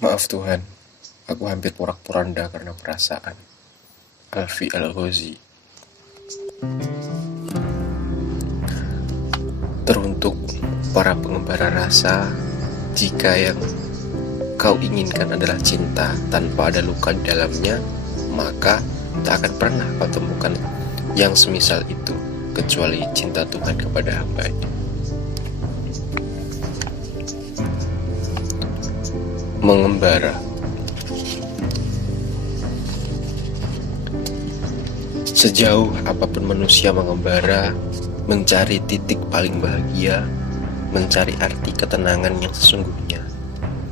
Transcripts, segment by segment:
Maaf Tuhan, aku hampir porak-poranda karena perasaan. Alfi Al-Ghazi. Teruntuk para pengembara rasa, jika yang kau inginkan adalah cinta tanpa ada luka di dalamnya, maka tak akan pernah kau temukan yang semisal itu, kecuali cinta Tuhan kepada hamba-Nya. Mengembara. Sejauh apapun manusia mengembara, mencari titik paling bahagia, mencari arti ketenangan yang sesungguhnya,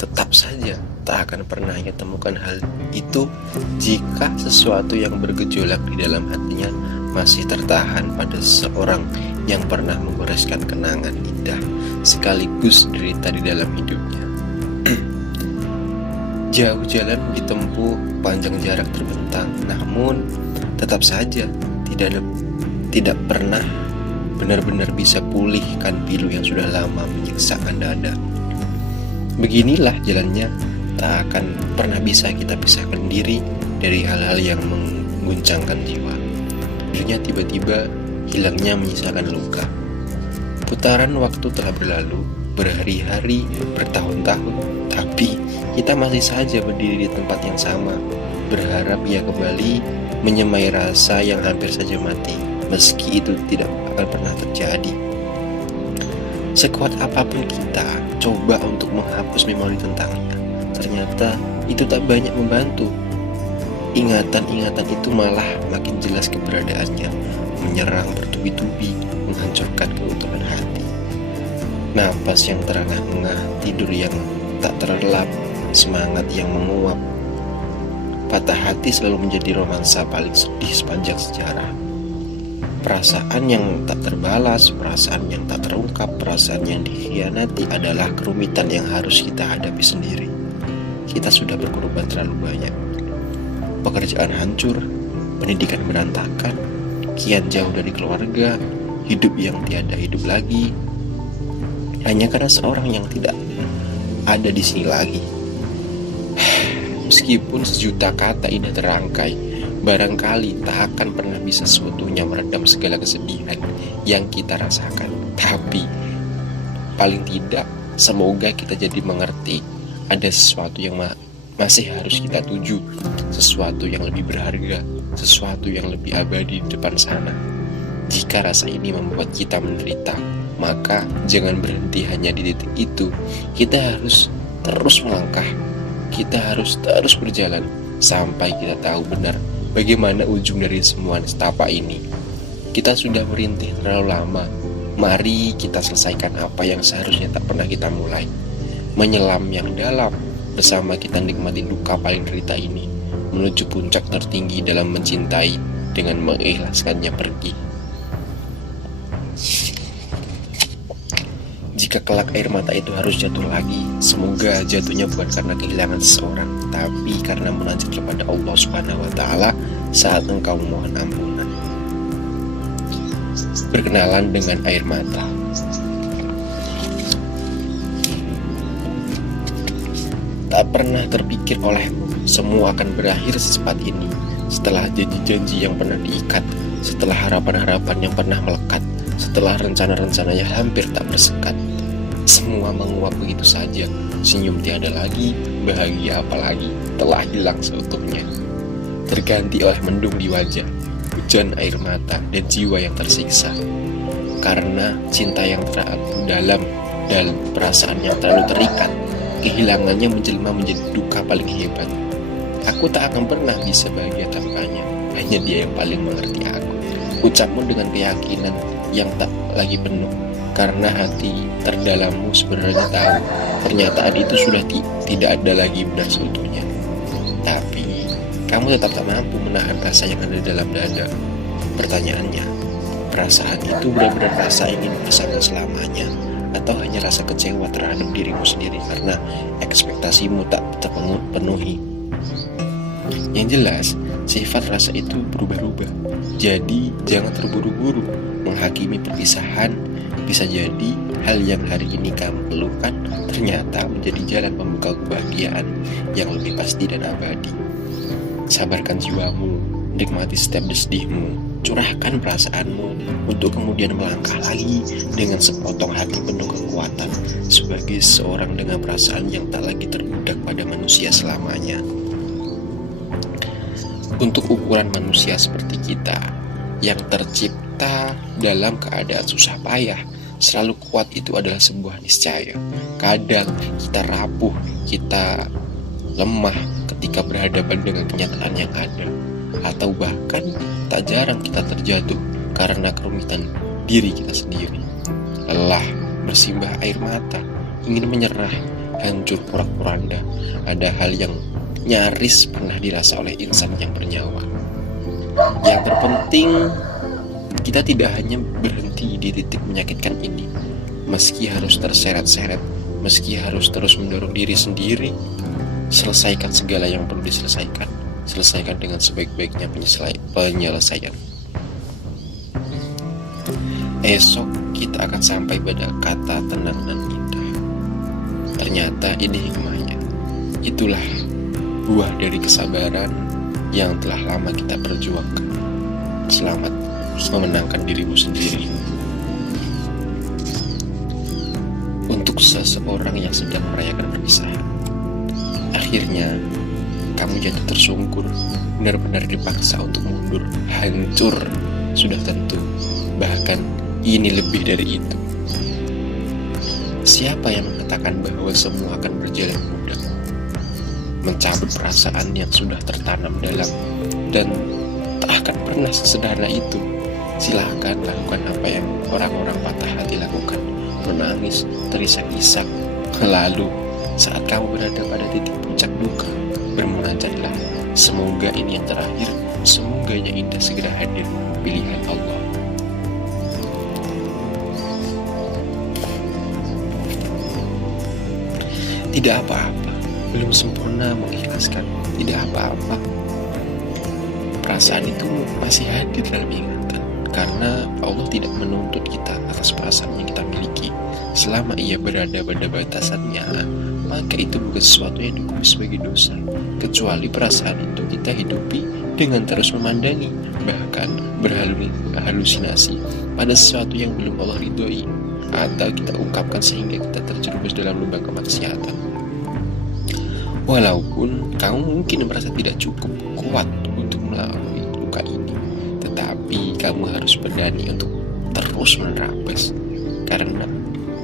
tetap saja tak akan pernah ia temukan hal itu jika sesuatu yang bergejolak di dalam hatinya masih tertahan pada seseorang yang pernah menggoreskan kenangan indah sekaligus derita di dalam hidupnya. Jauh jalan ditempuh, panjang jarak terbentang, namun tetap saja tidak pernah benar-benar bisa pulihkan pilu yang sudah lama menyiksakan dada. Beginilah jalannya, tak akan pernah bisa kita pisahkan diri dari hal-hal yang mengguncangkan jiwa. Dunia tiba-tiba hilangnya menyisakan luka. Putaran waktu telah berlalu, berhari-hari, bertahun-tahun, tapi kita masih saja berdiri di tempat yang sama, berharap ia kembali menyemai rasa yang hampir saja mati, meski itu tidak akan pernah terjadi. Sekuat apapun kita coba untuk menghapus memori tentangnya, ternyata itu tak banyak membantu. Ingatan-ingatan itu malah makin jelas keberadaannya, menyerang bertubi-tubi, menghancurkan keutuhan hati. Napas yang terengah-engah, tidur yang tak terlelap, semangat yang menguap. Patah hati selalu menjadi romansa paling sedih sepanjang sejarah. Perasaan yang tak terbalas, perasaan yang tak terungkap, perasaan yang dikhianati adalah kerumitan yang harus kita hadapi sendiri. Kita sudah berkorban terlalu banyak. Pekerjaan hancur, pendidikan berantakan, kian jauh dari keluarga, hidup yang tiada hidup lagi, hanya karena seorang yang tidak ada di sini lagi. Meskipun sejuta kata indah terangkai, barangkali tak akan pernah bisa seutuhnya meredam segala kesedihan yang kita rasakan. Tapi paling tidak semoga kita jadi mengerti ada sesuatu yang masih harus kita tuju, sesuatu yang lebih berharga, sesuatu yang lebih abadi di depan sana. Jika rasa ini membuat kita menderita, maka jangan berhenti hanya di titik itu. Kita harus terus melangkah. Kita harus terus berjalan sampai kita tahu benar bagaimana ujung dari semua nestapa ini. Kita sudah merintih terlalu lama. Mari kita selesaikan apa yang seharusnya tak pernah kita mulai. Menyelam yang dalam bersama kita nikmati luka paling derita ini, menuju puncak tertinggi dalam mencintai dengan mengikhlaskannya pergi. Jika kelak air mata itu harus jatuh lagi, semoga jatuhnya bukan karena kehilangan seseorang, tapi karena munajat kepada Allah Subhanahu wa Ta'ala saat engkau mohon ampunan. Berkenalan dengan air mata. Tak pernah terpikir olehmu semua akan berakhir secepat ini. Setelah janji-janji yang pernah diikat, setelah harapan-harapan yang pernah melekat, setelah rencana-rencananya hampir tak bersekat, semua menguap begitu saja. Senyum tiada lagi, bahagia apalagi, telah hilang seutuhnya. Terganti oleh mendung di wajah, hujan air mata, dan jiwa yang tersiksa. Karena cinta yang terlalu dalam dan perasaan yang terlalu terikat, kehilangannya menjelma menjadi duka paling hebat. Aku tak akan pernah bisa bahagia tanpanya, hanya dia yang paling mengerti aku. Ucapmu dengan keyakinan yang tak lagi penuh, karena hati terdalammu sebenarnya tahu pernyataan itu sudah tidak ada lagi benar seutuhnya. Tapi kamu tetap tak mampu menahan rasa yang ada dalam dada. Pertanyaannya, perasaan itu benar-benar rasa ingin bersama selamanya, atau hanya rasa kecewa terhadap dirimu sendiri karena ekspektasimu tak terpenuhi? Yang jelas, sifat rasa itu berubah-ubah. Jadi jangan terburu-buru menghakimi perpisahan. Bisa jadi hal yang hari ini kamu keluhkan ternyata menjadi jalan pembuka kebahagiaan yang lebih pasti dan abadi. Sabarkan jiwamu, nikmati setiap desdihmu, curahkan perasaanmu untuk kemudian melangkah lagi dengan sepotong hati penuh kekuatan sebagai seorang dengan perasaan yang tak lagi terbudak pada manusia selamanya. Untuk ukuran manusia seperti kita yang tercipta dalam keadaan susah payah, selalu kuat itu adalah sebuah niscaya. Kadang kita rapuh, kita lemah ketika berhadapan dengan kenyataan yang ada, atau bahkan tak jarang kita terjatuh karena kerumitan diri kita sendiri. Lelah, bersimbah air mata, ingin menyerah, hancur porak-poranda. Ada hal yang nyaris pernah dirasa oleh insan yang bernyawa. Yang terpenting, kita tidak hanya berhenti di titik menyakitkan ini. Meski harus terseret-seret, meski harus terus mendorong diri sendiri, selesaikan segala yang perlu diselesaikan. Selesaikan dengan sebaik-baiknya penyelesaian. Esok kita akan sampai pada kata tenang dan indah. Ternyata ini hikmahnya. Itulah buah dari kesabaran yang telah lama kita perjuangkan. Selamat memenangkan dirimu sendiri. Untuk seseorang yang sedang merayakan perpisahan, akhirnya kamu jatuh tersungkur, benar-benar dipaksa untuk mundur, hancur, sudah tentu. Bahkan ini lebih dari itu. Siapa yang mengatakan bahwa semua akan berjalan mudah? Mencabut perasaan yang sudah tertanam dalam dan tak akan pernah sesederhana itu. Silahkan lakukan apa yang orang-orang patah hati lakukan, menangis, terisak-isak. Lalu saat kamu berada pada titik puncak duka, bermunajatlah, semoga ini yang terakhir, semoga yang indah segera hadir pilihan Allah. Tidak apa-apa, belum sempurna mengikhlaskan, tidak apa-apa. Perasaan itu masih hadir dalam ingatan, karena Allah tidak menuntut kita atas perasaan yang kita miliki. Selama ia berada pada batasannya, maka itu bukan sesuatu yang dihukum sebagai dosa, kecuali perasaan itu kita hidupi dengan terus memandangi, bahkan berhalusinasi pada sesuatu yang belum Allah ridhoi, atau kita ungkapkan sehingga kita terjerumus dalam lubang kemaksiatan. Walaupun kamu mungkin merasa tidak cukup kuat untuk melalui luka ini, tetapi kamu harus berani untuk terus menerabas, karena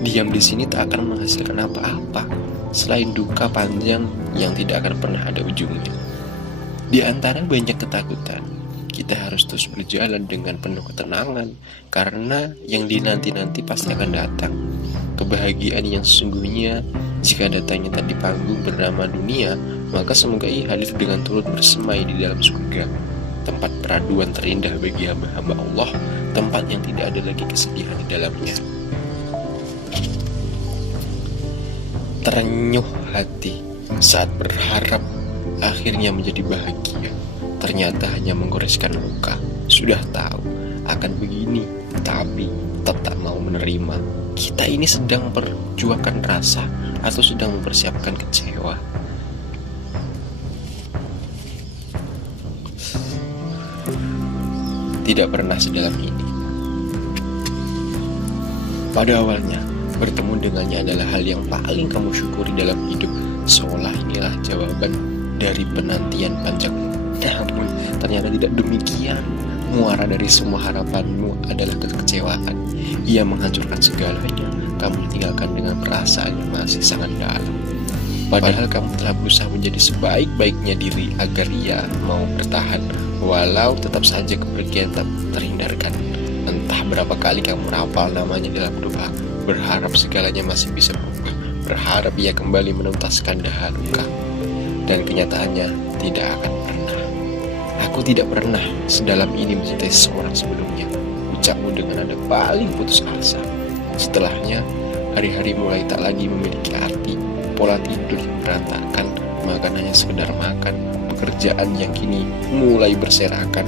diam di sini tak akan menghasilkan apa-apa selain duka panjang yang tidak akan pernah ada ujungnya. Di antara banyak ketakutan, kita harus terus berjalan dengan penuh ketenangan, karena yang dinanti-nanti pasti akan datang. Kebahagiaan yang sesungguhnya, jika datangnya tadi panggung bernama dunia, maka semoga ia hadir dengan turut bersemai di dalam surga, tempat peraduan terindah bagi hamba-hamba Allah, tempat yang tidak ada lagi kesedihan di dalamnya. Terenyuh hati saat berharap akhirnya menjadi bahagia, ternyata hanya menggoreskan luka. Sudah tahu akan begini, tapi tetap mau menerima. Kita ini sedang memperjuangkan rasa atau sedang mempersiapkan kecewa? Tidak pernah sedalam ini. Pada awalnya, bertemu dengannya adalah hal yang paling kamu syukuri dalam hidup, seolah inilah jawaban dari penantian panjang. Namun ternyata tidak demikian. Muara dari semua harapanmu adalah kekecewaan. Ia menghancurkan segalanya. Kamu ditinggalkan dengan perasaan yang masih sangat dalam. Padahal kamu telah berusaha menjadi sebaik-baiknya diri agar ia mau bertahan, walau tetap saja kepergian tak terhindarkan. Entah berapa kali kamu rapal namanya dalam doa, berharap segalanya masih bisa berubah, berharap ia kembali menuntaskan dahaga luka. Dan kenyataannya tidak akan pernah. Aku tidak pernah sedalam ini mencintai seseorang sebelumnya, ucapmu dengan nada paling putus asa. Setelahnya, hari-hari mulai tak lagi memiliki arti, pola tidur yang berantakan, makan hanya sekedar makan, pekerjaan yang kini mulai berserakan.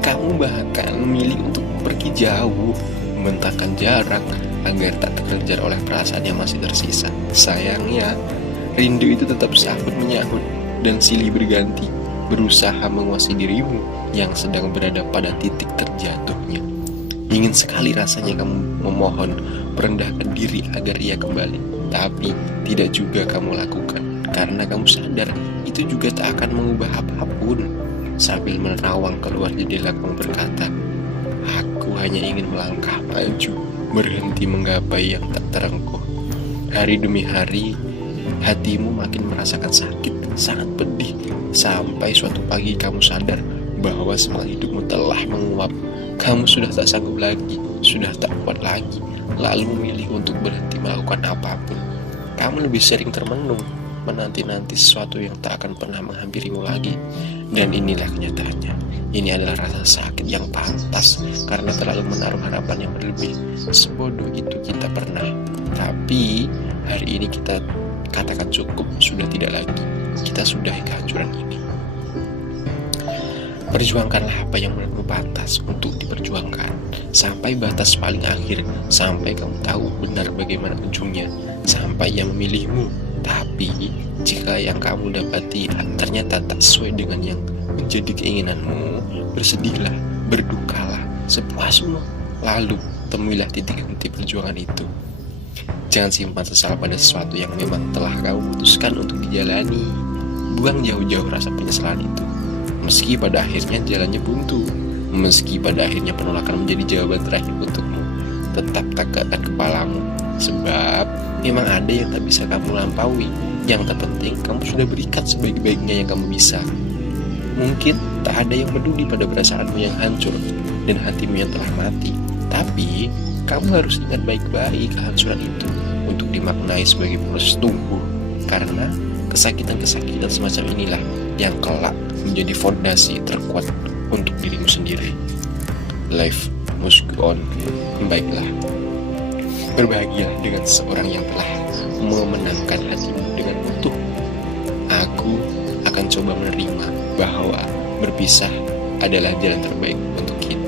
Kamu bahkan memilih untuk pergi jauh, membentangkan jarak agar tak terkejar oleh perasaan yang masih tersisa. Sayangnya, rindu itu tetap sahut menyahut dan silih berganti, berusaha menguasai dirimu yang sedang berada pada titik terjatuhnya. Ingin sekali rasanya kamu memohon, merendahkan diri agar ia kembali, tapi tidak juga kamu lakukan, karena kamu sadar itu juga tak akan mengubah apapun. Sambil menerawang keluar jendela, kamu berkata, "Aku hanya ingin melangkah maju, berhenti menggapai yang tak terengkuh." Hari demi hari, hatimu makin merasakan sakit, sangat pedih, sampai suatu pagi kamu sadar bahwa semangat hidupmu telah menguap. Kamu sudah tak sanggup lagi, sudah tak kuat lagi, lalu memilih untuk berhenti melakukan apapun. Kamu lebih sering termenung, menanti-nanti sesuatu yang tak akan pernah menghampirimu lagi. Dan inilah kenyataannya. Ini adalah rasa sakit yang pantas karena terlalu menaruh harapan yang berlebih. Sebodoh itu kita pernah, tapi hari ini kita katakan cukup, sudah tidak lagi. Kita sudahi kehancuran ini. Perjuangkanlah apa yang menurutmu pantas untuk diperjuangkan, sampai batas paling akhir, sampai kamu tahu benar bagaimana ujungnya, sampai ia memilihmu. Tapi jika yang kamu dapati ternyata tak sesuai dengan yang menjadi keinginanmu, bersedihlah, berdukalah, sepuasmu. Lalu temuilah titik henti perjuangan itu. Jangan simpan sesal pada sesuatu yang memang telah kamu putuskan untuk dijalani. Buang jauh-jauh rasa penyesalan itu. Meski pada akhirnya jalannya buntu, meski pada akhirnya penolakan menjadi jawaban terakhir untukmu, tetap tegakkan kepalamu. Sebab memang ada yang tak bisa kamu lampaui. Yang terpenting kamu sudah berikat sebaik-baiknya yang kamu bisa. Mungkin tak ada yang peduli pada perasaanmu yang hancur dan hatimu yang telah mati. Tapi kamu harus ingat baik-baik kehancuran itu untuk dimaknai sebagai proses tumbuh. Karena kesakitan-kesakitan semacam inilah yang kelak menjadi fondasi terkuat untuk dirimu sendiri. Life must go on. Baiklah, berbahagialah dengan seorang yang telah memenangkan hatimu dengan utuh. Aku akan coba menerima bahwa berpisah adalah jalan terbaik untuk kita.